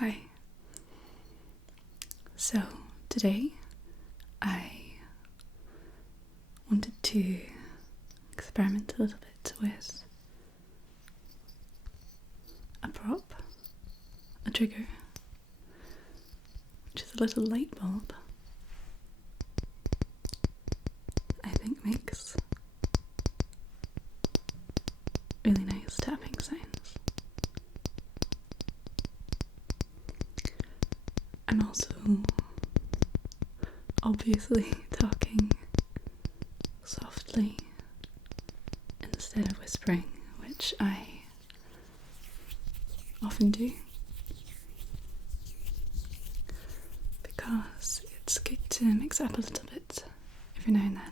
Hi. So today I wanted to experiment a little bit with a prop, a trigger, which is a little light bulb. I think makes really nice tapping sounds. I'm also obviously talking softly instead of whispering, which I often do because it's good to mix up a little bit every now and then.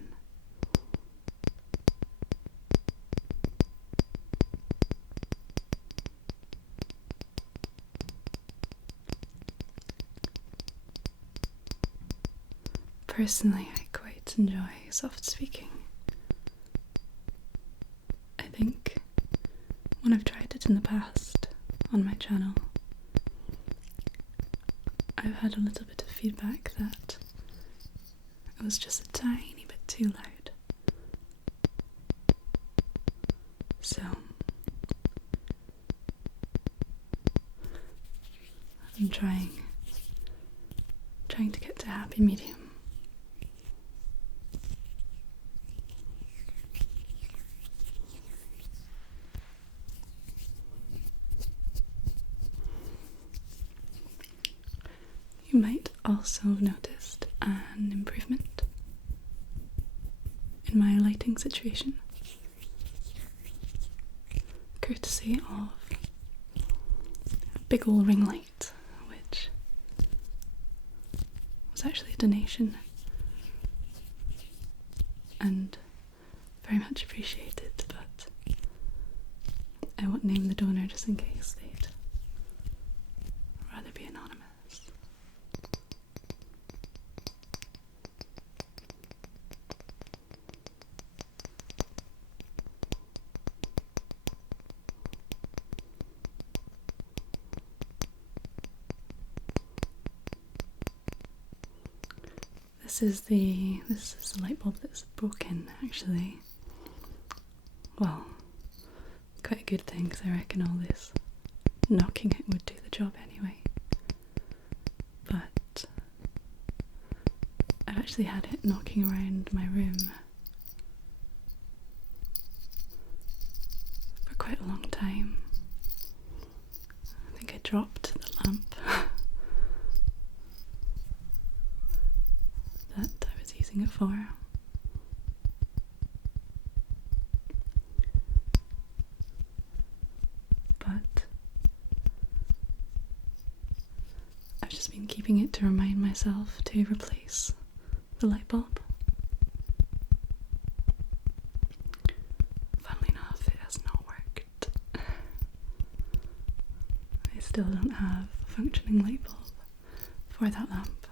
Personally, I quite enjoy soft speaking. I think when I've tried it in the past on my channel, I've had a little bit of feedback that it was just a tiny bit too loud. So I'm trying to get to a happy medium. You might also have noticed an improvement in my lighting situation, courtesy of a big old ring light, which was actually a donation and very much appreciated, but I won't name the donor just in case they'd rather be anonymous. This is the light bulb that's broken, actually. Well, quite a good thing because I reckon all this knocking it would do the job anyway. But I've actually had it knocking around my room for quite a long time. I think I dropped the lamp that I was using it for. But I've just been keeping it to remind myself to replace the light bulb. Funnily enough, it has not worked. I still don't have a functioning light bulb for that lamp.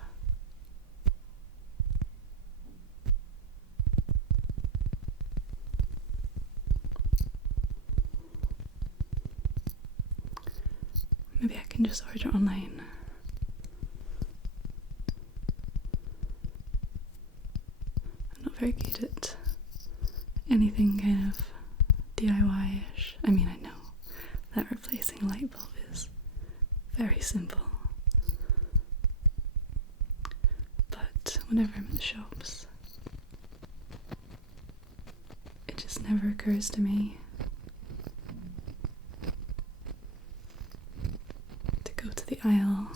Maybe I can just order online. I'm not very good at anything kind of DIY-ish. I mean, I know that replacing a light bulb is very simple. But whenever I'm in the shops, it just never occurs to me go to the aisle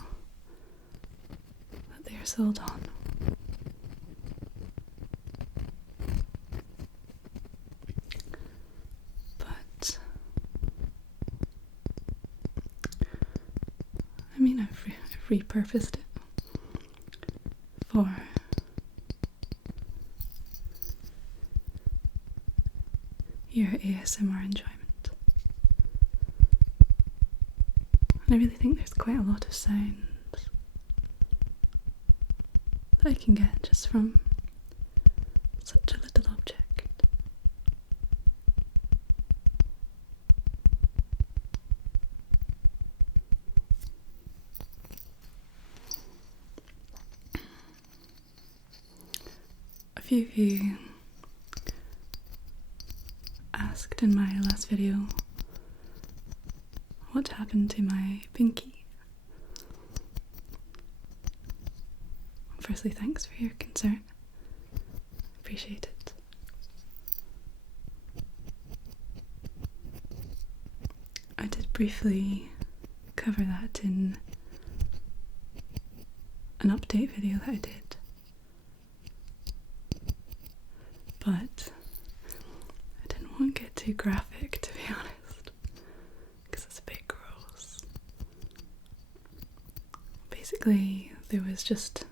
that they are sold on. But I mean, I've repurposed it for your ASMR enjoyment. I really think there's quite a lot of sounds that I can get just from such a little object. few of you asked in my last video what happened to my pinky. Firstly, thanks for your concern. Appreciate it. I did briefly cover that in an update video that I did, but I didn't want to get too graphic, to be honest, because it's a bit gross. Basically, there was just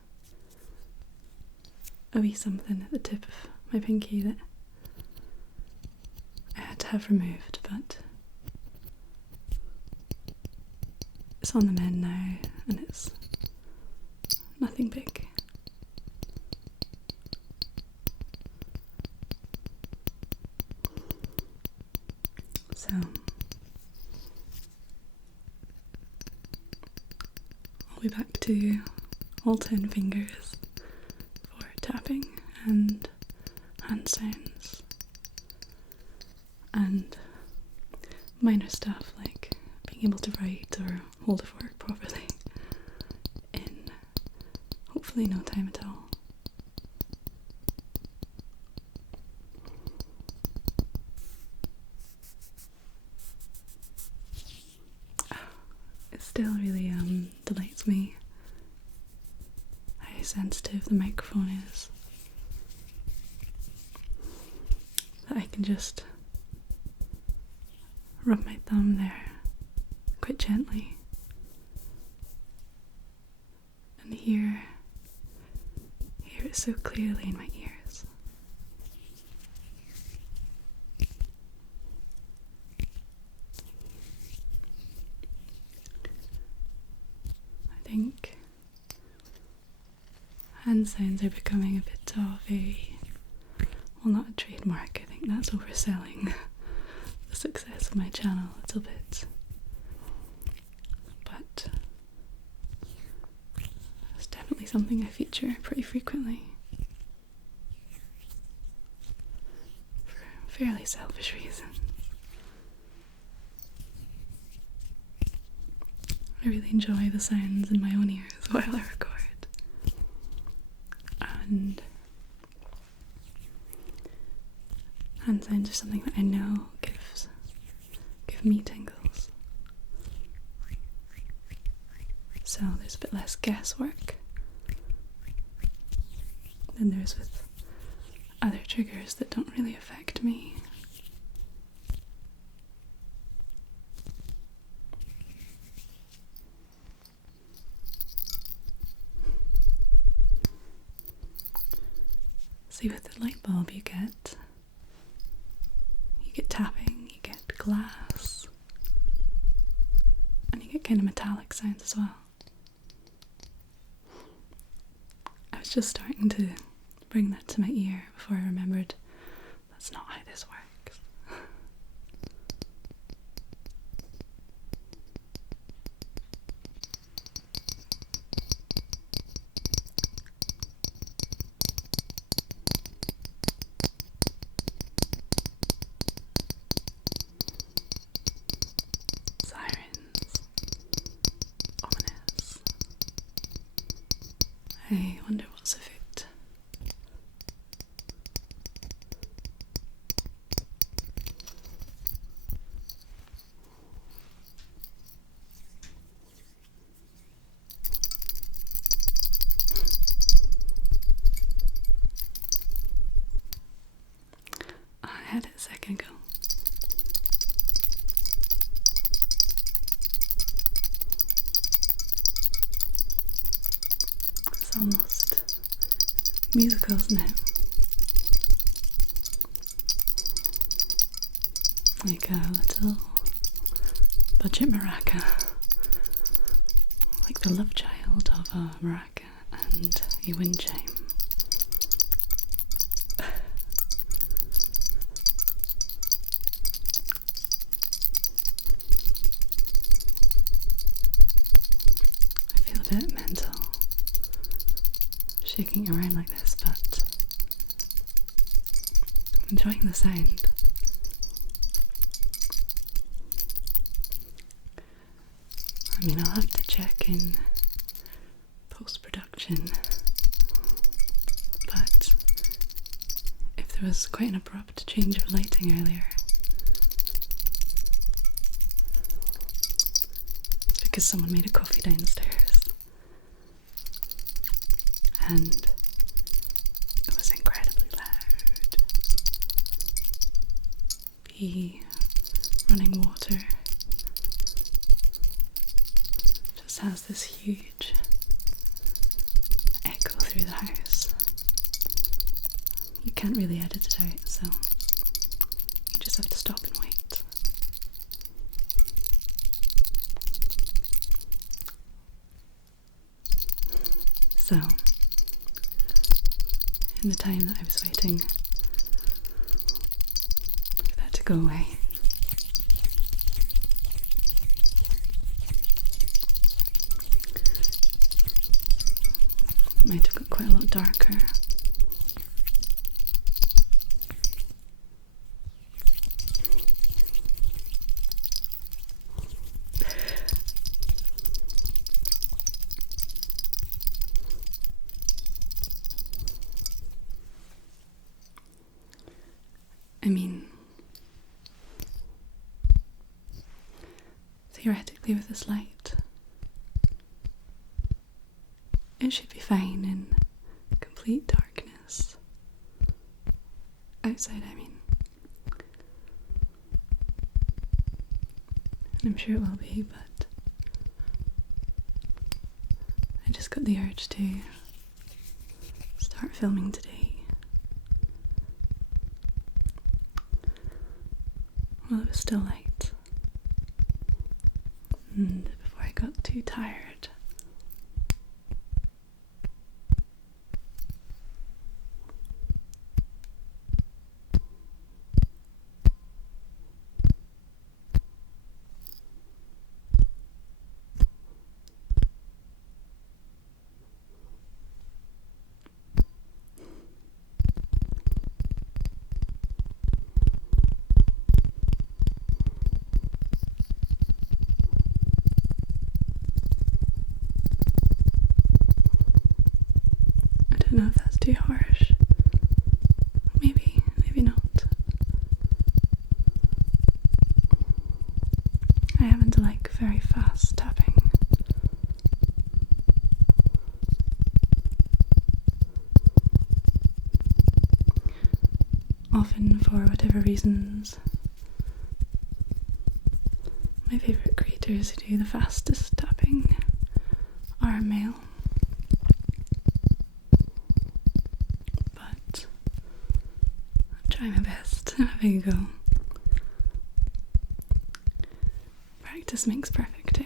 a wee something at the tip of my pinky that I had to have removed, but it's on the mend now and it's nothing big. So I'll be back to all 10 fingers for tapping and hand sounds and minor stuff like being able to write or hold a fork properly in hopefully no time at all. It still really delights me how sensitive the microphone is, that I can just rub my thumb there quite gently and hear it so clearly in my ears. I think hand sounds are becoming a bit of well, not a trademark, I think that's overselling the success of my channel a little bit, but it's definitely something I feature pretty frequently for fairly selfish reasons. I really enjoy the sounds in my own ears while I record, and hand sounds are something that I know give me tingles. So there's a bit less guesswork than there is with other triggers that don't really affect me. See, with the light bulb you get tapping, you get glass, and you get kind of metallic sounds as well. I was just starting to bring that to my ear before I remembered that's not how this works. I wonder what's afoot. I had it a second ago. It's almost musicals now. Like a little budget maraca. Like the love child of a maraca and a wind chime. I feel a bit mental shaking around like this, but enjoying the sound. I mean, I'll have to check in post-production, but if there was quite an abrupt change of lighting earlier, it's because someone made a coffee downstairs and it was incredibly loud. The running water just has this huge echo through the house. You can't really edit it out, so you just have to stop and wait. So, in the time that I was waiting for that to go away, it might have got quite a lot darker. I mean, theoretically with this light, it should be fine in complete darkness. Outside, I mean. And I'm sure it will be, but I just got the urge to start filming today. Well, it was still light, and before I got too tired. I don't know if that's too harsh. Maybe not. I happen to like very fast tapping. Often, for whatever reasons, my favourite creators who do the fastest tapping are male. Try my best, having a go. Practice makes perfect, eh?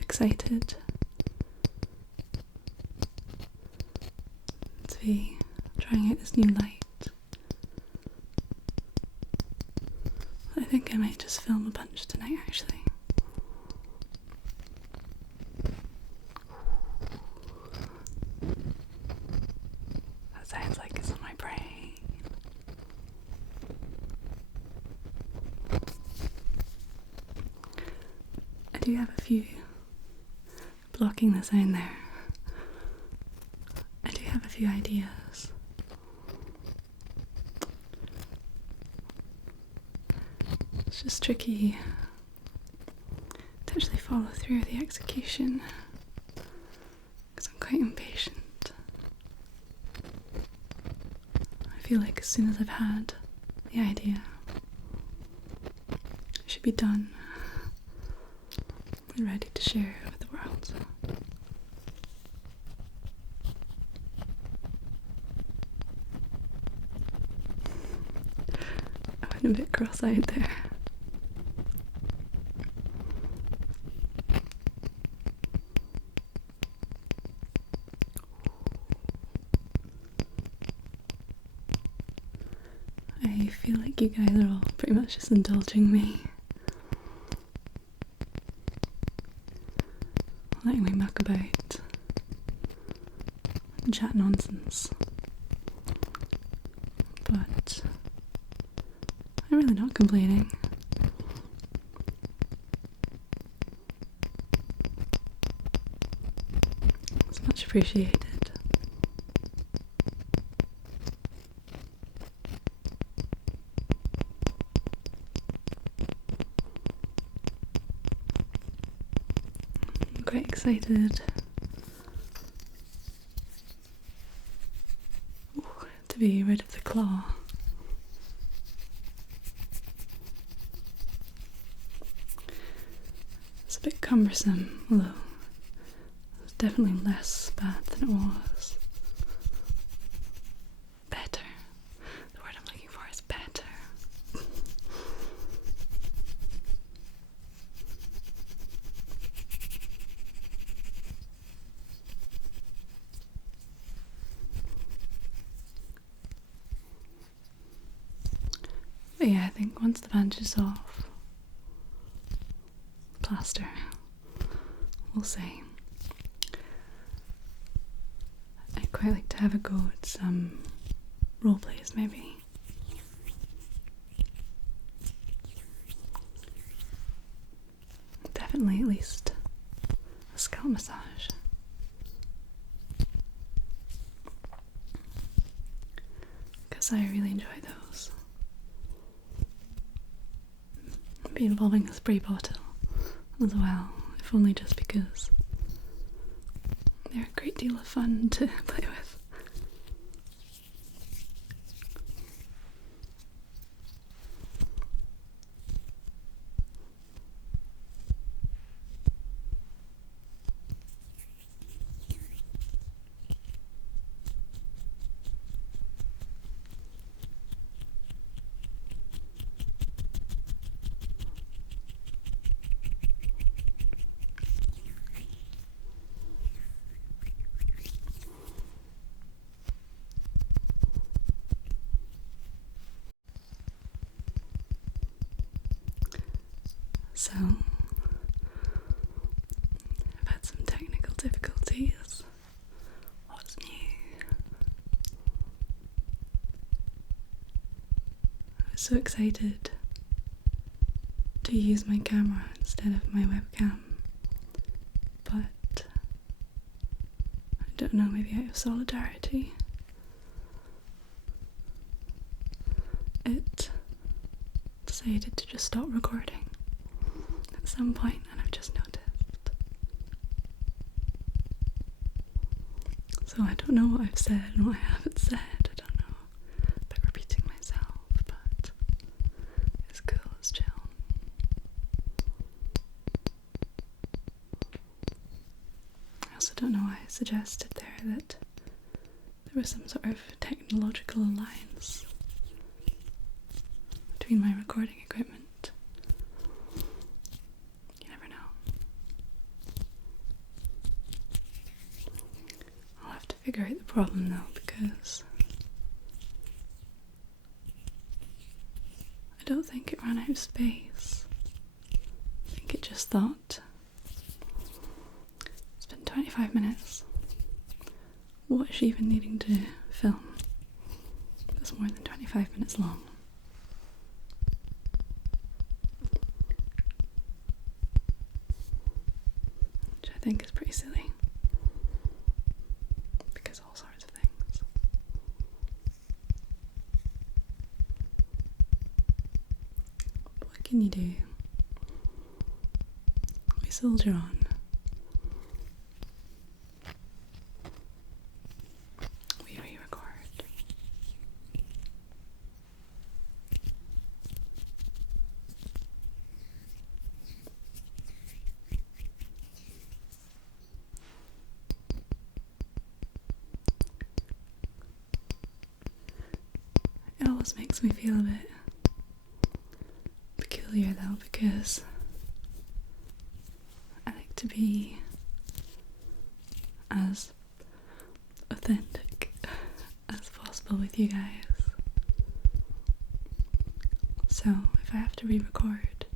Excited to be trying out this new light. I think I might just film a bunch tonight, actually. That sounds like it's on my brain. I do have a few blocking the sound there. I do have a few ideas. It's just tricky to actually follow through the execution because I'm quite impatient. I feel like as soon as I've had the idea, it should be done and ready to share with the world. Been a bit cross-eyed there. I feel like you guys are all pretty much just indulging me. Letting me muck about and chat nonsense. But I'm really not complaining. It's much appreciated. I'm quite excited to be rid of the claw. It's a bit cumbersome, although it's definitely less bad than it was. Better. The word I'm looking for is better. But yeah, I think once the bandage is off, plaster, we'll say. I'd quite like to have a go at some role plays, maybe. Definitely at least a scalp massage. Because I really enjoy those. Be involving a spray bottle as well, if only just because they're a great deal of fun to play with. So, I've had some technical difficulties. What's new? I was so excited to use my camera instead of my webcam, but I don't know, maybe out of solidarity, it decided to just stop recording at some point, and I've just noticed. So I don't know what I've said and what I haven't said. I don't know about repeating myself, but it's cool, it's chill. I also don't know why I suggested there that there was some sort of technological alliance between my recording equipment. You never know. I'll have to figure out the problem though, because I don't think it ran out of space. I think it just thought, it's been 25 minutes. What is she even needing to film that's more than 25 minutes long? Which I think is pretty silly, because all sorts of things. What can you do? We soldier on. We re-record. It always makes me feel a bit peculiar though, because I like to be as authentic as possible with you guys. So if I have to re-record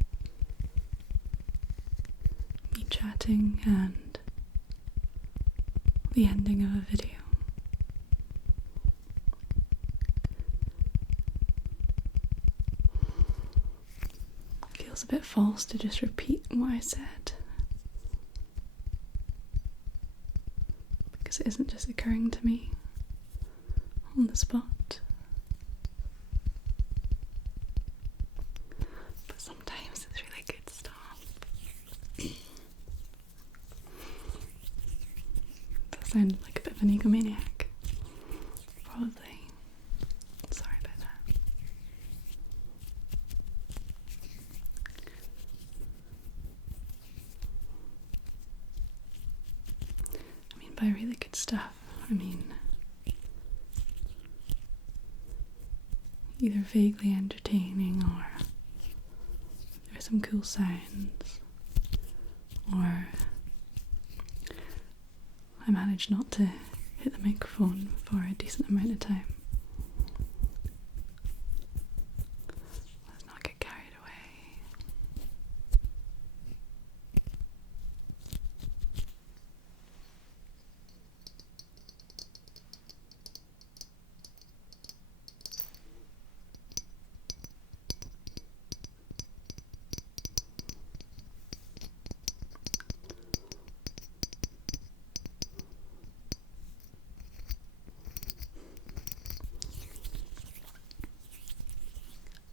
me chatting and the ending of a video, it feels a bit false to just repeat what I said, because it isn't just occurring to me on the spot. But sometimes it's really good stuff. That sounded like a bit of an egomaniac. Probably. Sorry about that. I mean, by really good stuff, I mean either vaguely entertaining, or there's some cool sounds, or I managed not to hit the microphone for a decent amount of time. Let's not get carried away.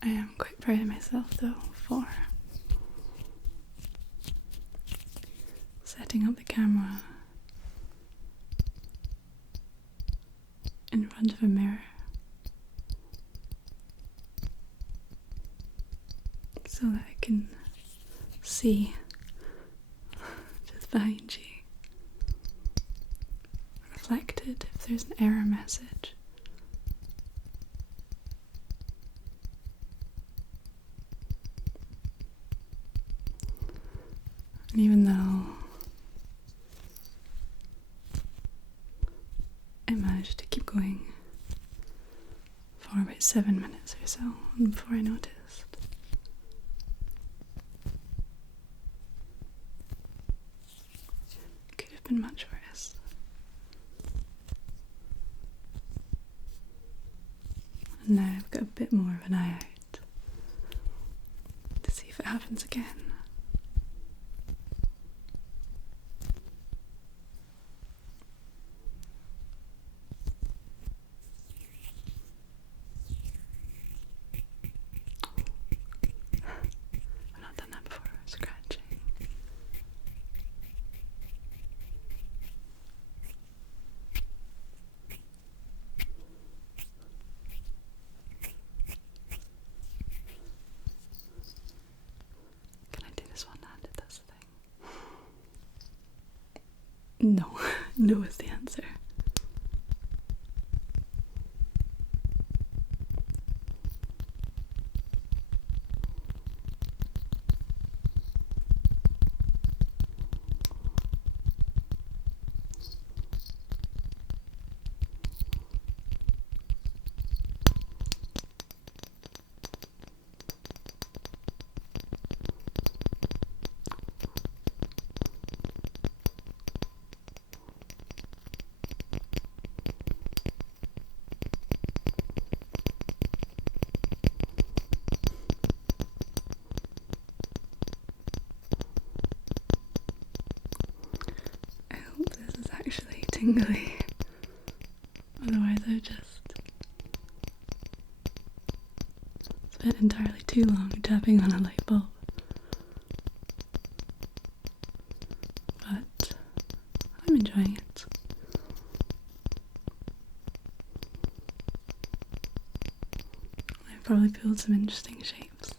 I am quite proud of myself though for setting up the camera in front of a mirror so that I can see just behind you, reflected if there's an error message. And even though I managed to keep going for about 7 minutes or so before I noticed, it could have been much worse. And now I've got a bit more of an eye out to see if it happens again. No, no is the answer. Tingly. Otherwise I just spent entirely too long tapping on a light bulb. But I'm enjoying it. I've probably pulled some interesting shapes.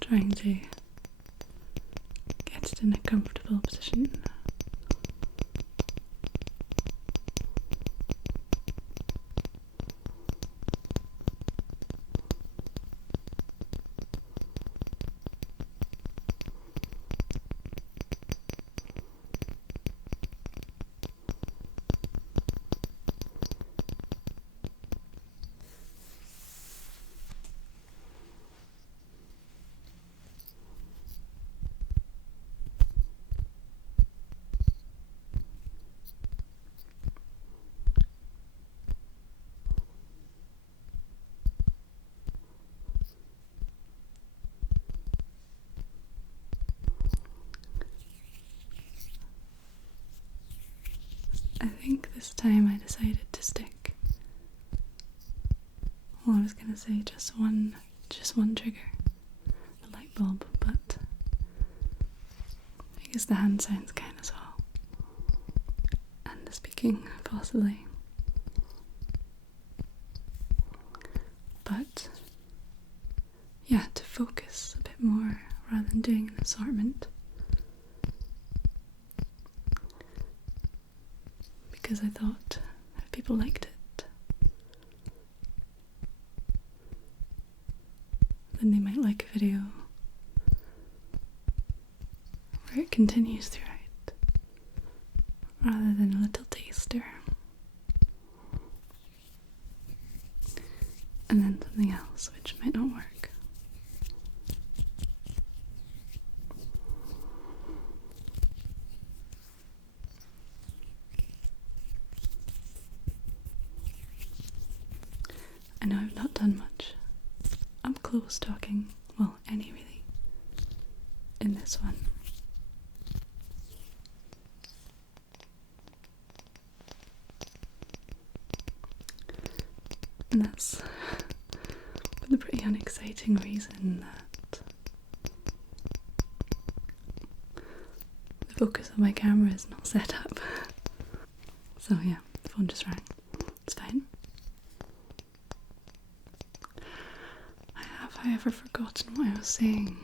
Trying to get it in a comfortable position. I think this time I decided to stick. Well, I was gonna say just one trigger, the light bulb, but I guess the hand sounds kind as well, and the speaking possibly. But yeah, to focus a bit more rather than doing an assortment, because I thought if people liked it, then they might like a video where it continues throughout, rather than a little taster and then something else which might not work. I know I've not done much up close talking, well, any really, in this one. And that's for the pretty unexciting reason that the focus of my camera is not set up. So yeah, the phone just rang. It's fine. I have, however, forgotten what I was saying.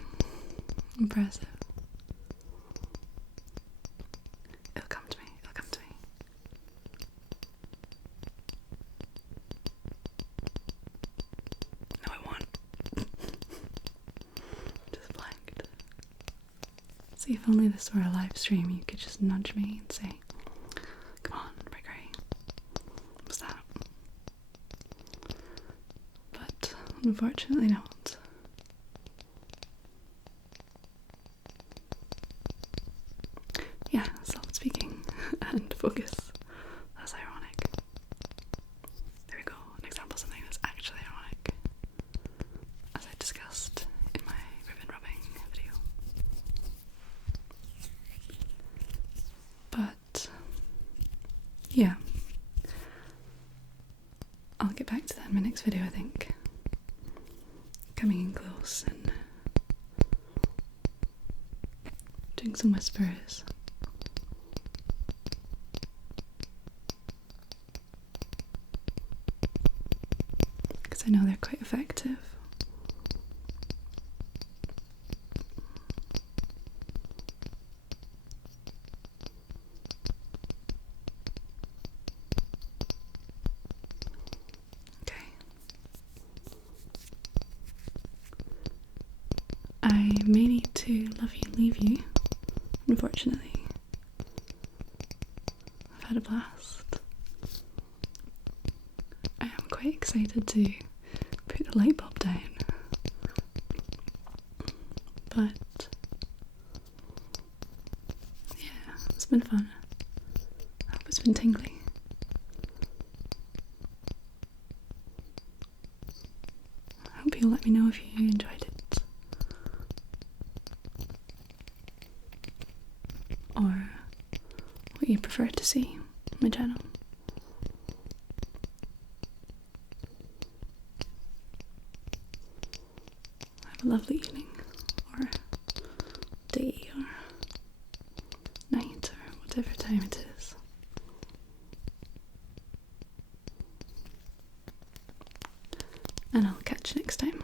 Impressive. It'll come to me, it'll come to me. No, I won't. Just blanked. See, if only this were a live stream, you could just nudge me and say, come on, Gregory. What's that? But unfortunately not. Yeah, soft speaking and focus. That's ironic. There we go, an example of something that's actually ironic, as I discussed in my ribbon rubbing video. But yeah, I'll get back to that in my next video, I think. Coming in close and doing some whispers. Because I know they're quite effective. Okay. I may need to love you and leave you, unfortunately. I've had a blast. I am quite excited to put the light bulb down, but yeah, it's been fun. I hope it's been tingly. I hope you'll let me know if you enjoyed it, or what you prefer to see on my channel. Have a lovely evening, or day, or night, or whatever time it is. And I'll catch you next time.